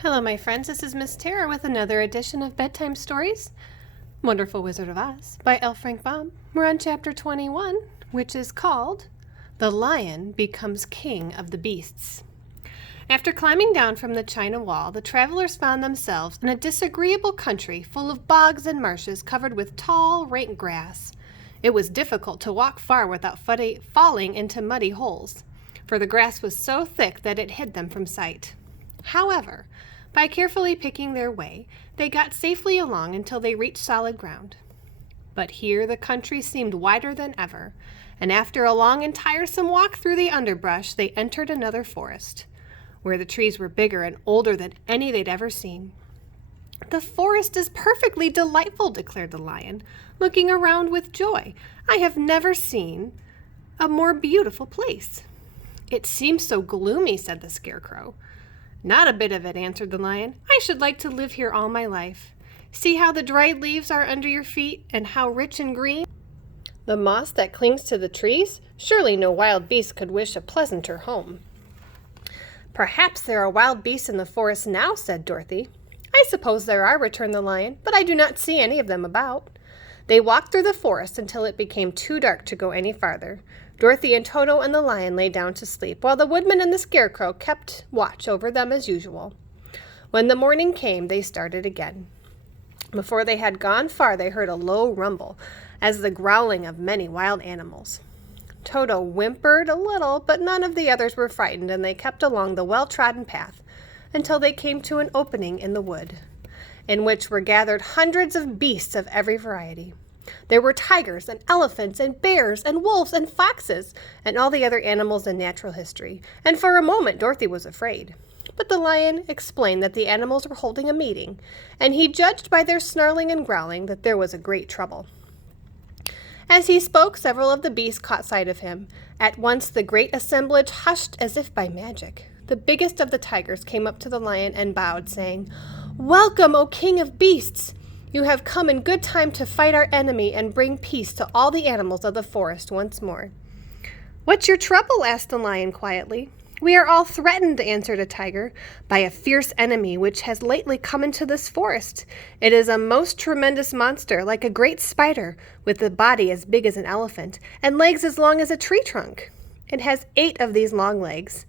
Hello, my friends. This is Miss Tara with another edition of Bedtime Stories, Wonderful Wizard of Oz by L. Frank Baum. We're on chapter 21, which is called The Lion Becomes King of the Beasts. After climbing down from the China Wall, the travelers found themselves in a disagreeable country full of bogs and marshes covered with tall, rank grass. It was difficult to walk far without falling into muddy holes, for the grass was so thick that it hid them from sight. However, by carefully picking their way, they got safely along until they reached solid ground. But here the country seemed wider than ever, and after a long and tiresome walk through the underbrush, they entered another forest, where the trees were bigger and older than any they'd ever seen. "The forest is perfectly delightful," declared the lion, looking around with joy. "I have never seen a more beautiful place." "It seems so gloomy," said the scarecrow. "Not a bit of it," answered the lion. "I should like to live here all my life. See how the dried leaves are under your feet, and how rich and green the moss that clings to the trees? Surely no wild beast could wish a pleasanter home." "Perhaps there are wild beasts in the forest now," said Dorothy. "I suppose there are," returned the lion, "but I do not see any of them about." They walked through the forest until it became too dark to go any farther. Dorothy and Toto and the lion lay down to sleep, while the woodman and the scarecrow kept watch over them as usual. When the morning came, they started again. Before they had gone far, they heard a low rumble, as the growling of many wild animals. Toto whimpered a little, but none of the others were frightened, and they kept along the well-trodden path until they came to an opening in the wood, in which were gathered hundreds of beasts of every variety. There were tigers and elephants and bears and wolves and foxes and all the other animals in natural history, and for a moment Dorothy was afraid. But the lion explained that the animals were holding a meeting, and he judged by their snarling and growling that there was a great trouble. As he spoke, several of the beasts caught sight of him. At once the great assemblage hushed as if by magic. The biggest of the tigers came up to the lion and bowed, saying, "Welcome, O King of Beasts! You have come in good time to fight our enemy and bring peace to all the animals of the forest once more." "What's your trouble?" asked the lion quietly. "We are all threatened," answered a tiger, "by a fierce enemy which has lately come into this forest. It is a most tremendous monster, like a great spider, with a body as big as an elephant, and legs as long as a tree trunk. It has 8 of these long legs,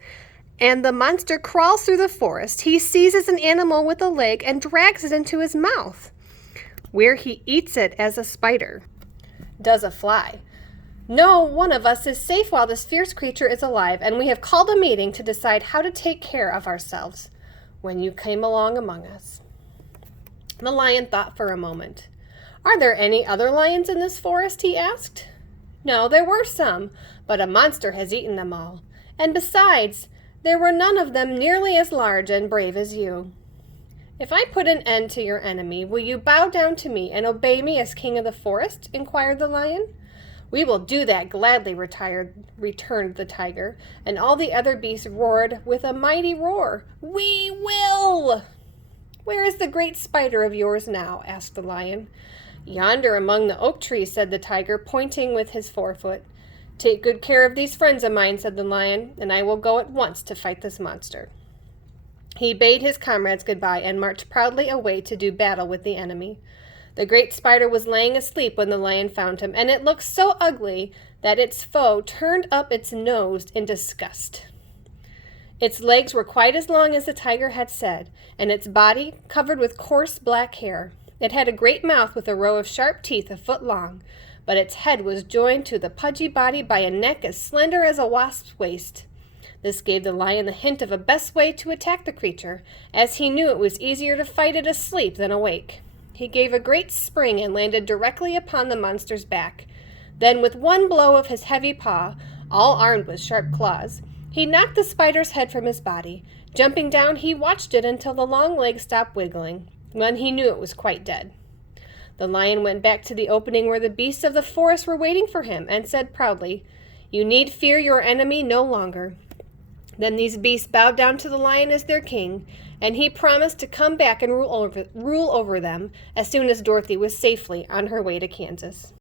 and the monster crawls through the forest. He seizes an animal with a leg and drags it into his mouth, where he eats it as a spider does a fly. No one of us is safe while this fierce creature is alive, and we have called a meeting to decide how to take care of ourselves when you came along among us." The lion thought for a moment. "Are there any other lions in this forest?" he asked. "No, there were some, but a monster has eaten them all. And besides, there were none of them nearly as large and brave as you." "If I put an end to your enemy, will you bow down to me and obey me as king of the forest?" inquired the lion. "We will do that gladly," returned the tiger, and all the other beasts roared with a mighty roar, "We will!" "Where is the great spider of yours now?" asked the lion. "Yonder among the oak trees," said the tiger, pointing with his forefoot. "Take good care of these friends of mine," said the lion, "and I will go at once to fight this monster." He bade his comrades goodbye and marched proudly away to do battle with the enemy. The great spider was laying asleep when the lion found him, and it looked so ugly that its foe turned up its nose in disgust. Its legs were quite as long as the tiger had said, and its body covered with coarse black hair. It had a great mouth with a row of sharp teeth a foot long, but its head was joined to the pudgy body by a neck as slender as a wasp's waist. This gave the lion the hint of a best way to attack the creature, as he knew it was easier to fight it asleep than awake. He gave a great spring and landed directly upon the monster's back. Then, with one blow of his heavy paw, all armed with sharp claws, he knocked the spider's head from his body. Jumping down, he watched it until the long legs stopped wiggling, when he knew it was quite dead. The lion went back to the opening where the beasts of the forest were waiting for him, and said proudly, "You need fear your enemy no longer." Then these beasts bowed down to the lion as their king, and he promised to come back and rule over them as soon as Dorothy was safely on her way to Kansas.